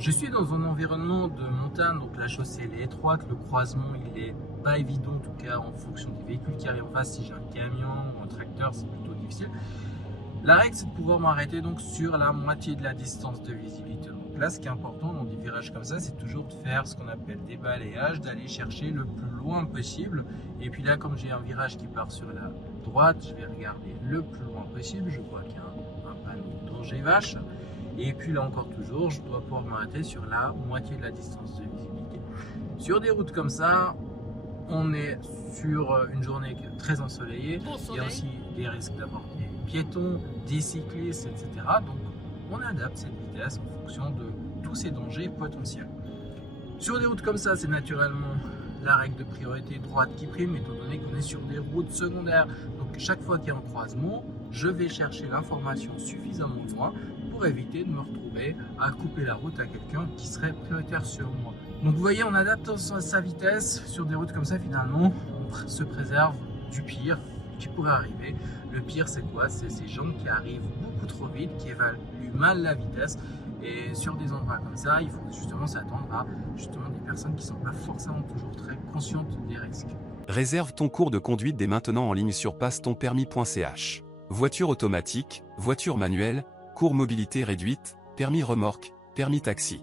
Je suis dans un environnement de montagne, donc la chaussée elle est étroite, le croisement il est pas évident, en tout cas en fonction des véhicules qui arrivent en face. Si j'ai un camion ou un tracteur, c'est plutôt difficile. La règle, c'est de pouvoir m'arrêter donc sur la moitié de la distance de visibilité. Donc là, ce qui est important dans des virages comme ça, c'est toujours de faire ce qu'on appelle des balayages, d'aller chercher le plus loin possible. Et puis là, comme j'ai un virage qui part sur la droite, je vais regarder le plus loin possible. Je vois qu'il y a un panneau danger vache. Et puis là encore toujours, je dois pouvoir m'arrêter sur la moitié de la distance de visibilité. Sur des routes comme ça, on est sur une journée très ensoleillée. Il y a aussi des risques d'avoir des piétons, des cyclistes, etc. Donc on adapte cette vitesse en fonction de tous ces dangers potentiels. Sur des routes comme ça, c'est naturellement la règle de priorité droite qui prime, étant donné qu'on est sur des routes secondaires. Donc chaque fois qu'il y a un croisement, je vais chercher l'information suffisamment loin pour éviter de me retrouver à couper la route à quelqu'un qui serait prioritaire sur moi. Donc vous voyez, en adaptant sa vitesse sur des routes comme ça, finalement, on se préserve du pire qui pourrait arriver. Le pire, c'est quoi? C'est ces gens qui arrivent beaucoup trop vite, qui évaluent mal la vitesse. Et sur des endroits comme ça, il faut justement s'attendre à des personnes qui ne sont pas forcément toujours très conscientes des risques. Réserve ton cours de conduite dès maintenant en ligne sur passetonpermis.ch. Voiture automatique, voiture manuelle, cours mobilité réduite, permis remorque, permis taxi.